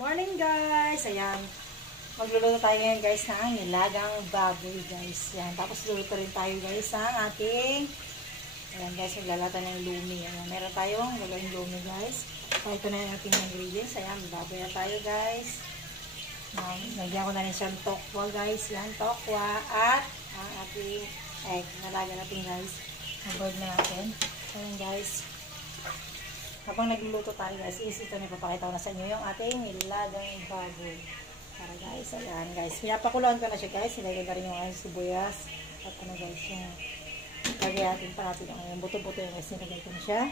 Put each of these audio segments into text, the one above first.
Morning guys! Ayan. Magluluto tayo ngayon guys ng nilagang baboy guys. Ayan. Tapos luluto rin tayo guys ng ating ayan guys, maglalata ng lumi. Ayan. Meron tayong gagawin lumi guys. So ito na yung ating ingredients. Ayan. Baboy na tayo guys. Nagyan ko na rin siyang tokwa guys. Ayan. Tokwa at ang ating egg. Nalaga natin guys. Board na natin. Ayan guys. Habang nagluluto tayo guys, ito na ipapakita ko na sa inyo yung ating nilagang baboy. Para guys, ayan guys. Pinapakuluan ko na siya guys. Nilagay na rin yung ating sibuyas. At ano guys, yung lagay natin pa natin yung buto-buto yung guys. Nilagay ko na siya.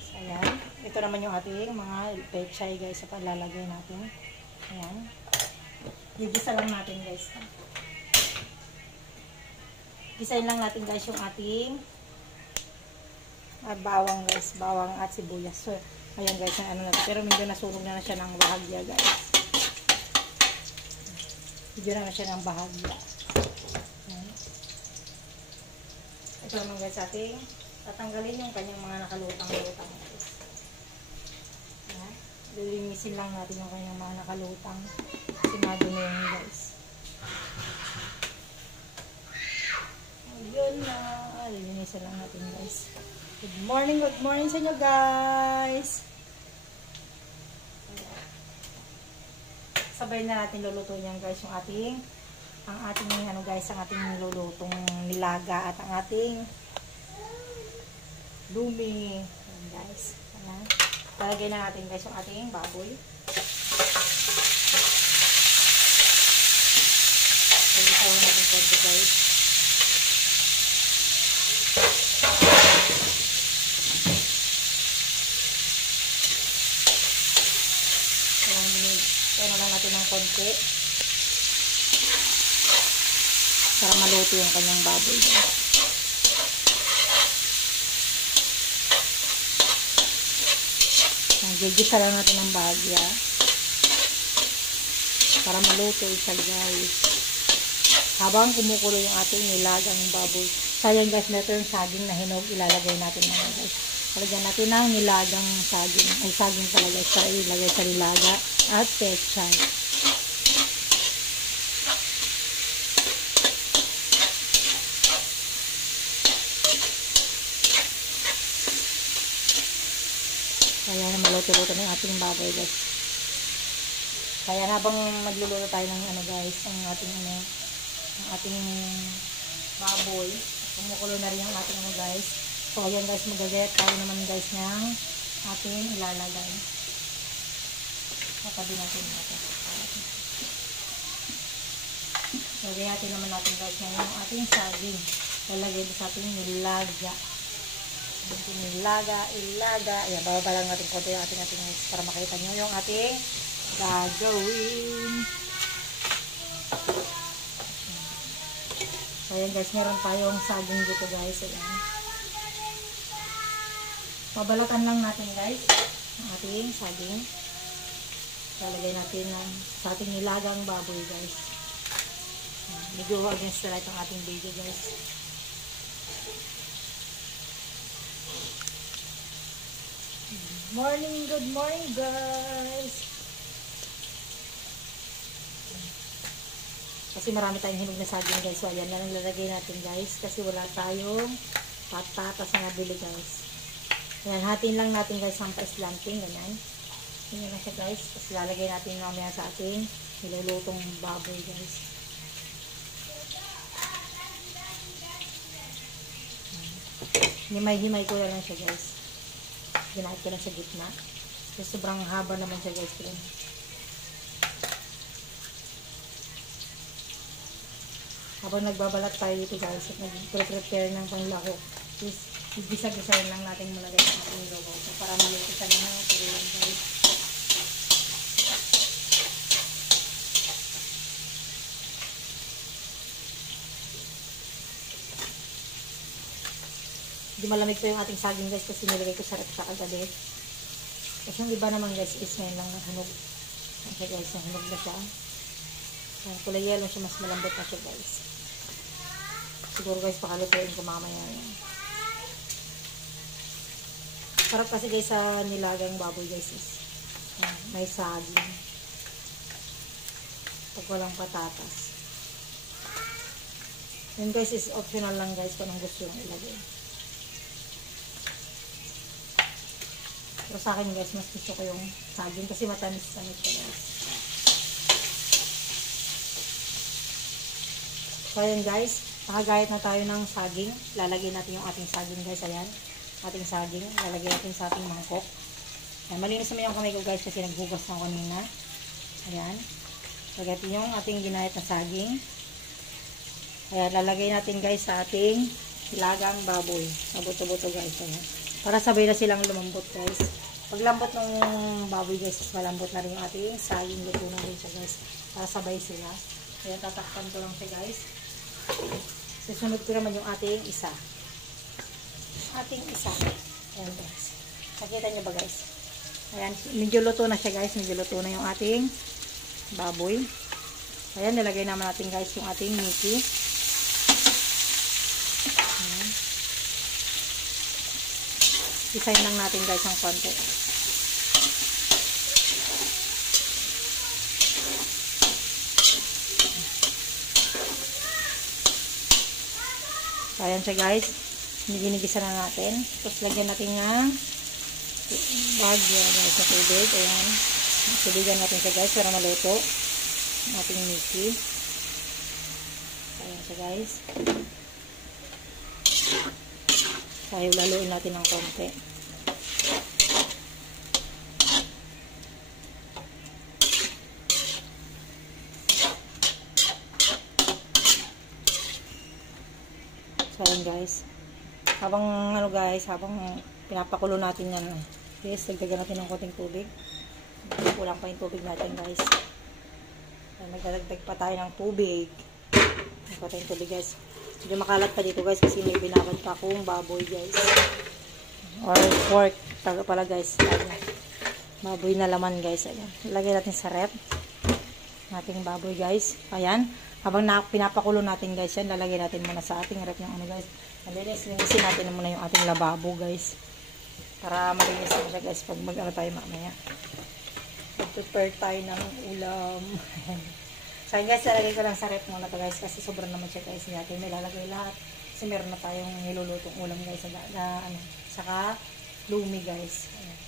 So, ayan. Ito naman yung ating mga pechay guys sa palalagay natin. Ayan. Gigisa lang natin guys. Gisain lang natin guys yung ating at bawang guys, bawang at sibuyas. So, ayan guys, ano na ito. Pero medyo nasunog na siya ng bahagya guys. Medyo na siya ng bahagya. Ayan. Ito naman guys, ating tatanggalin yung kanyang mga nakalutang-lutang guys. Ayan. Lilinisin lang natin yung kanyang mga nakalutang. Sinado na yun guys. Ayun na. Lilinisin lang natin guys. Good morning sa inyo guys. Sabay na natin lulutuin yan guys yung ating ano guys, ang ating nilulutong nilaga at ang ating lumi. Ayan guys. Ayan. Talagay na natin guys yung ating baboy. Pag-isawa natin konti guys. Ano lang natin ng konti para maluto yung kanyang baboy. Gigisa lang natin ng bahagya para maluto siya guys. Habang kumukulo yung ating nilagang baboy. Sayang guys, meron yung saging na hinog. Ilalagay natin naman guys. Palagyan natin ng nilagang saging. Ay saging pala guys para ilagay sa nilaga at pechay. Kaya na maluto-luto ng ating baboy guys. Kaya habang magluluto tayo ng ano guys, ang ating baboy, kumukulo na rin ang ating ano guys. So ayan guys, magagayat tayo naman guys ng ating ilalagay. Tabi natin natin. Lagay natin naman natin guys ngayon yung ating saging. Lalagay sa ating nilaga. Ating ilaga. Ayan, bababa lang natin konti yung ating para makita nyo yung ating gagawin. So ayan guys, meron tayong saging dito guys. Ayan. Babalatan lang natin guys ang ating saging. Lalagay natin sa ating nilagang baboy guys. Medyo against the light ang ating video guys. Good morning guys. Kasi marami tayong hinog na saging guys. So ayan na lang lalagay natin guys. Kasi wala tayong patatas na nabili guys. Ayan, hatiin lang natin guys ang pa-slanting. Ganyan. Ganyan na siya guys. Tapos lalagay natin mamaya sa ating nilulutong baboy guys. Himay-himay ko lang siya guys. Ginahit ko lang sa gitna. Kasi sobrang haba naman siya guys. Habang nagbabalat tayo dito guys at nag-prepare ng panglahok, please gisa-gisahin lang natin muna guys ang ating logo para maluto siya ng turuan guys. Hindi malamig pa yung ating saging guys kasi nilagay ko sa rep siya kagabi. Kasi yung iba naman guys is ngayon lang nahanog. Okay guys, nahanog na siya. Kulay yellow siya, mas malambot na siya guys. Siguro guys pakalutuin ko mamaya yan. Sarap kasi guys sa nilagang baboy guys is may saging. Pag walang patatas. Yun guys is optional lang guys kung anong gusto yung ilagay. Pero sa akin guys, mas gusto ko yung saging kasi matamis-tamis siya guys. So ayan guys, nakagayat na tayo ng saging. Lalagay natin yung ating saging guys. Ayan, ating saging. Lalagay natin sa ating mangkok. Ayan, malinis naman yung kamay ko guys kasi naghugas na kanina. Ayan. Lagay natin yung ating ginayat na saging. Ayan, lalagay natin guys sa ating hilagang baboy. Mabuto-buto guys. Ayan. Para sabay na silang lumambot guys. Pag lambot ng baboy guys, malambot na rin yung ating saging. Luto na rin siya guys. Para sabay sila. Ayan, tatakpan ko lang siya guys. Susunod ko naman yung ating isa. Ating isa. Ayan guys. Nakita nyo ba guys? Ayan, medyo luto na siya guys. Medyo luto na yung ating baboy. Ayan, nilagay naman natin guys yung ating Mickey. Ayan. Isahin lang natin guys ang konti. Ayan siya guys. Ginigisa na natin. Tapos lagyan natin ng bagyo guys na tubig. Ayan. Tubigan natin siya guys para maluto ang ating Mickey. Ayan siya guys. Tayo laluin natin ng konti. So ayan guys. Habang habang pinapakulo natin yan. Guys, dagdagan natin ng konting tubig. Kulang pa yung tubig natin guys. Nagdadagdag pa tayo ng tubig. Nagpa tayong tubig guys. Medyo makalat pa dito guys kasi may binabad pa akong baboy guys. Or pork pala guys. Baboy na laman guys. Ayan. Lagay natin sa rep. Nating baboy guys. Ayan. Habang pinapakulo natin guys yan, lalagay natin muna sa ating rep yung ano guys. Linisin natin muna yung ating lababo guys. Para malinis na siya guys pag mag-ano tayo mamaya. Prepare tayo ng ulam. So guys, lalagay ko lang sa rep muna to guys kasi sobrang naman siya guys. Hindi natin may lalagay lahat. Kasi meron na tayong nilulutong ulam guys. Saka lumi guys. Ayan.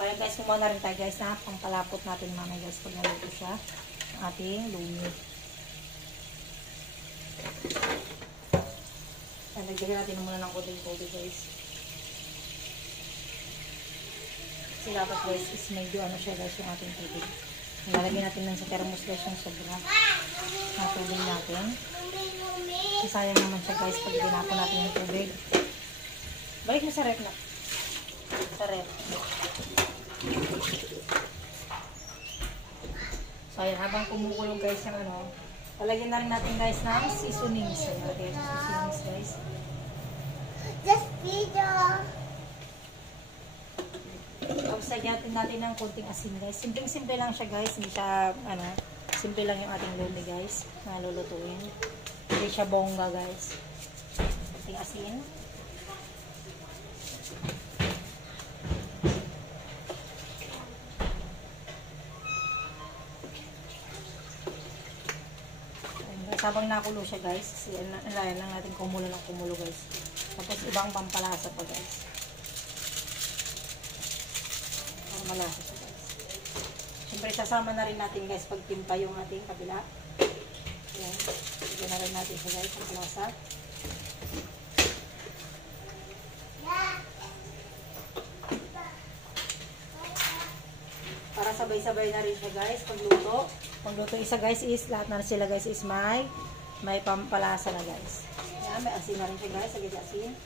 Kaya guys, kumuha na rin tayo guys na pampalapot natin mamaya guys pag naluto siya ang ating lumi. Nagdagyan natin muna ng konting tubig guys. Kasi dapat guys is medyo ano siya guys yung ating tubig. Nilalagyan natin lang sa thermos guys yung sobra na tubig natin. Kasi sayang naman siya guys pag ginapon natin yung tubig. Balik mo sa rep na. Sa rep. So ayan, habang kumukulong guys yung ano, palagyan na rin natin guys ng seasonings. Ayan, lagyan ng seasonings guys. Just video. Tapos lagyan natin ng konting asin guys. Simple lang siya guys. Hindi siya, ano, simple lang yung ating lumi guys. Na lulutuin. Hindi siya bongga guys. Konting asin. Habang nakulo siya guys, alayan lang natin kumulo ng kumulo guys. Tapos ibang pampalasa pa guys. Para malasa siya guys. Siyempre sasama na rin natin guys pagtimpa yung ating kabila. Ayan. Bigyan na rin natin siya guys ang palasa. Para sabay-sabay na rin siya guys pagluto. Pagluto isa guys is, lahat na sila guys is may pampalasa na guys. Yan, may asin na rin siya guys, sagid asin.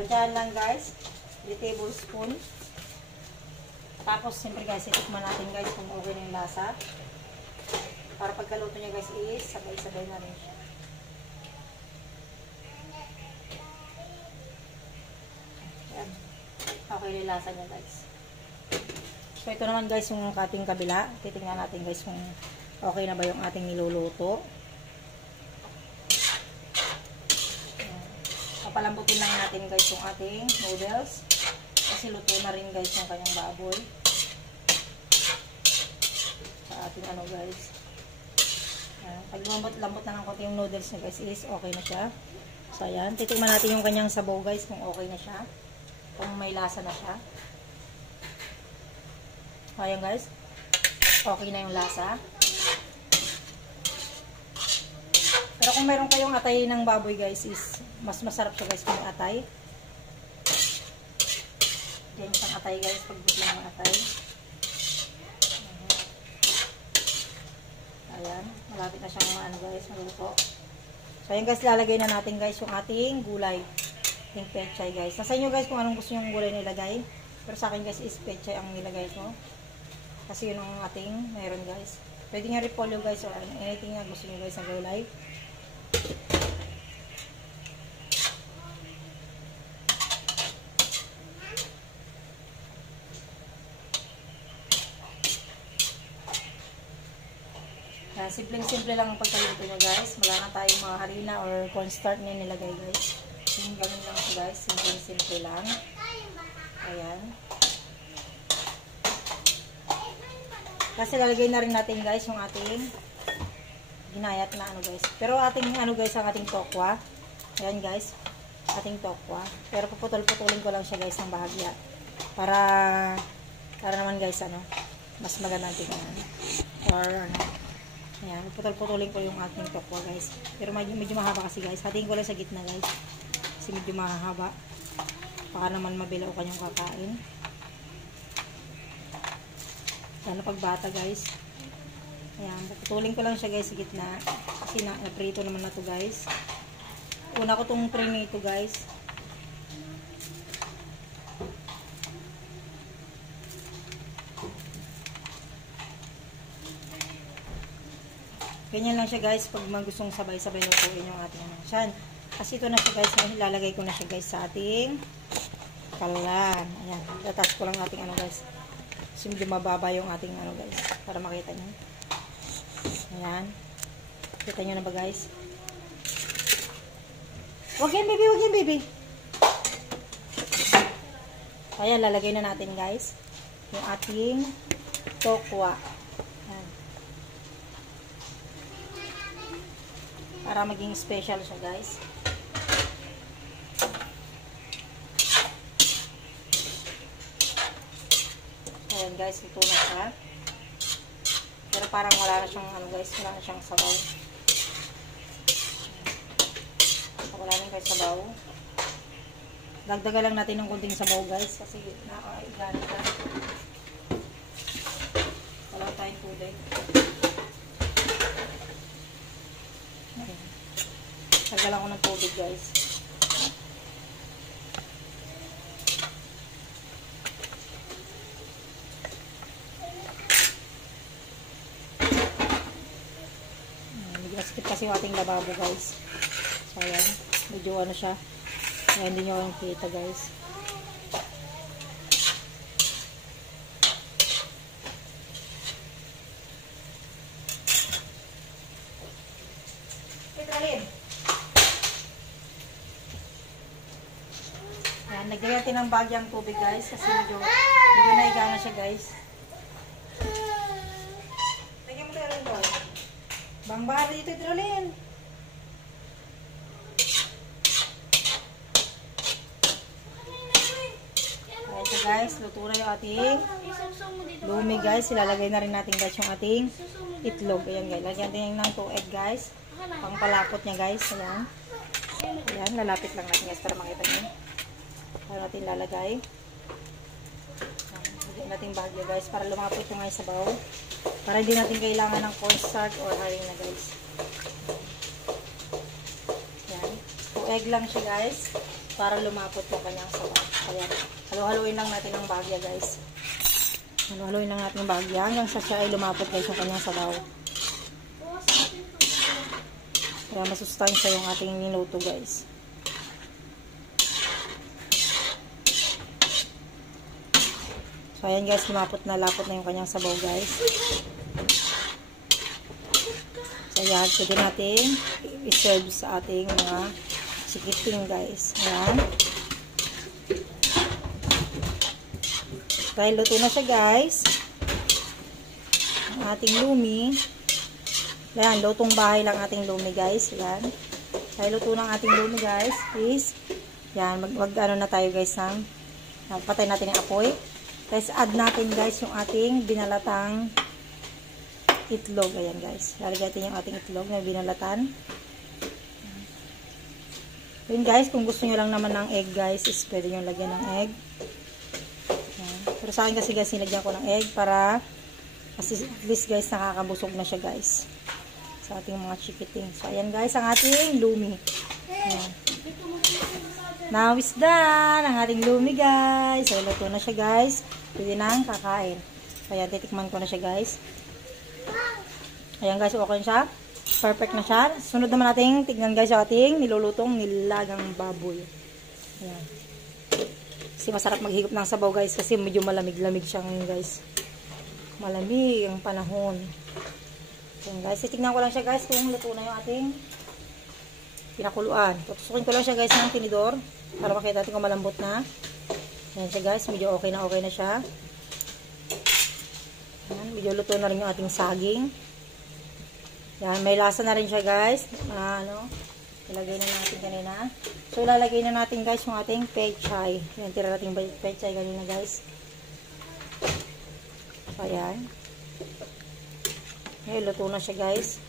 Tandaan lang guys, 3 tablespoon. Tapos siyempre guys, itikman natin guys kung okay na yung lasa. Para pagkaluto niya guys is, sabay-sabay na rin siya. Yan. Okay na yung lasa niya guys. So ito naman guys yung ating kabila. Titingnan natin guys kung okay na ba yung ating niluluto. palambutin lang natin guys yung ating noodles. Kasi luto na rin guys yung kanyang baboy. Sa ating ano guys. Ayan. Pag lambot na ng konti yung noodles niya guys is okay na siya. So ayan, titikman natin yung kanyang sabaw guys kung okay na siya. Kung may lasa na siya. So ayan guys, okay na yung lasa. Pero kung mayroon kayong atay ng baboy guys is mas masarap siya guys kung atay. Diyan siyang atay guys pag gusto ng atay. Ayan, malapit na siyang ano guys, maluto. So ayan guys, lalagay na natin guys yung ating gulay. Ating pechay guys. Nasa inyo guys kung anong gusto yung gulay nilagay. Pero sa akin guys is pechay ang nilagay ko. Kasi yun ang ating meron guys. Pwede nga repolyo guys or anything na gusto nyo guys na gulay. Simpleng-simple lang ang pagkaluto nyo guys. Wala na tayong mga harina or cornstarch na nilagay guys. Yung ganun lang ito guys. Simpleng-simple lang. Ayan. Kasi lalagay na rin natin guys yung ating ginayat na ano guys. Pero ating ano guys ang ating tokwa. Ayan guys. Ating tokwa. Pero puputol-putulin ko lang siya guys ng bahagya. Para naman guys ano. Mas magandang tingnan. Or ano. Ayan, putol-putulin ko yung ating tokwa guys. Pero medyo mahaba kasi guys. Hatiin ko lang sa gitna guys. Kasi medyo mahaba. Baka naman mabilaw kanyang kakain. Sana pagbata guys. Ayan, putulin ko lang siya guys sa gitna. Kasi naprito naman na to guys. Una ko tong prinito guys. Ganyan lang siya guys pag gustong sabay-sabay lutuin yung ating ano. Siyan. Kasi ito na siya guys. Ilalagay ko na siya guys sa ating kalan. Ayan. Tatas ko lang ating ano guys. Kasi medyo mababa yung ating ano guys. Para makita nyo. Ayan. Kita nyo na ba guys? Wag yan baby, wag yan baby. Ayan, lalagay na natin guys. Yung ating tokwa. Para maging special siya guys. Ayan guys, ito na siya. Pero parang wala na siyang ano guys, wala na siyang sabaw. Wala na guys sabaw. Dagdagan lang natin ng kunting sabaw guys kasi nakakaiganit lang. Wala tayong tubig. Tagalan ko ng tubig guys. Medyo masikip kasi yung ating lababo guys. So ayan. Medyo ano siya. Kaya hindi nyo kita guys. Lagyan natin ng bagyang tubig guys kasi medyo naiga na siya guys. Lagyan mo tayo rin doon. Bang-bahar dito Drolin. Ayan siya guys. Luto na yung ating lumi guys. Ilalagay na rin natin guys yung ating itlog. Ayan guys. Lagyan natin ng 2 egg guys. Pangpalapot niya guys. Ayan. Ayan. Lalapit lang natin guys para makita niyo. Para natin lalagay. Lagyan natin bahagya guys para lumapot yung ay sabaw. Para hindi natin kailangan ng cornstarch or harina guys. Yan. 2 egg lang siya guys para lumapot yung kanyang sabaw. Kaya halo-haloin lang natin ng bahagya guys. Halo-haloin lang natin ng bahagya hanggang sa siya ay lumapot guys yung kanyang sabaw. Kaya masustansya yung ating niluto guys. So, ayan guys, lapot na yung kanyang sabaw guys. So, ayan, pwede natin i-serve sa ating mga chikiting guys. Ayan. Dahil luto na siya guys. Ang ating lumi. Ayan, lutong bahay lang ating lumi guys. Ayan. Dahil luto ng ating lumi guys. Please. Ayan, ano na tayo guys ng patay natin yung apoy. Tapos add natin guys yung ating binalatang itlog. Ayan guys. Lalagay natin yung ating itlog na binalatan. Yun guys, kung gusto nyo lang naman ng egg guys, is pwede nyo lagyan ng egg. Ayan. Pero sa akin kasi guys, sinagyan ko ng egg para at least guys, nakakabusog na siya guys. Sa ating mga chikiting. So ayan guys, ang ating lumi. Ayan. Now is done ang ating lumi guys. So luto na siya guys. Pwede nang kakain. Ayan, titikman ko na siya guys. Ayan guys, okay na siya. Perfect na siya. Sunod naman natin tignan guys yung ating nilulutong nilagang baboy. Ayan. Kasi masarap maghigop ng sabaw guys kasi medyo malamig-lamig siya ngayon guys. Malamig ang panahon. Ayan guys, titignan ko lang siya guys kung luto na yung ating pinakuluan. Tutusukin ko lang siya guys ng tinidor para makita natin kung malambot na. Ayan siya guys, medyo okay na siya. Ayan, medyo luto na rin yung ating saging. Yan, may lasa na rin siya guys. Ilagay na natin kanina. So, ilalagay na natin guys yung ating pechay. Yan, tira natin pechay kanina guys. So, ayan. Ayan, luto na siya guys.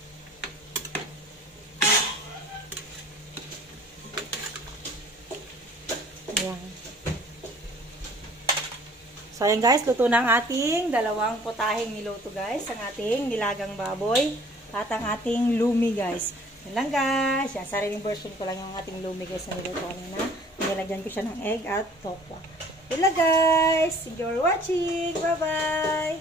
Ayan. So, ayan guys, luto na ang ating dalawang potaheng niluto guys. Ang ating nilagang baboy. At ang ating lumi guys. Yan lang guys. Yan, sariling version ko lang yung ating lumi guys na nilito kanina. Nilagyan ko siya ng egg at tokwa. Yan lang guys. Thank you for watching. Bye bye.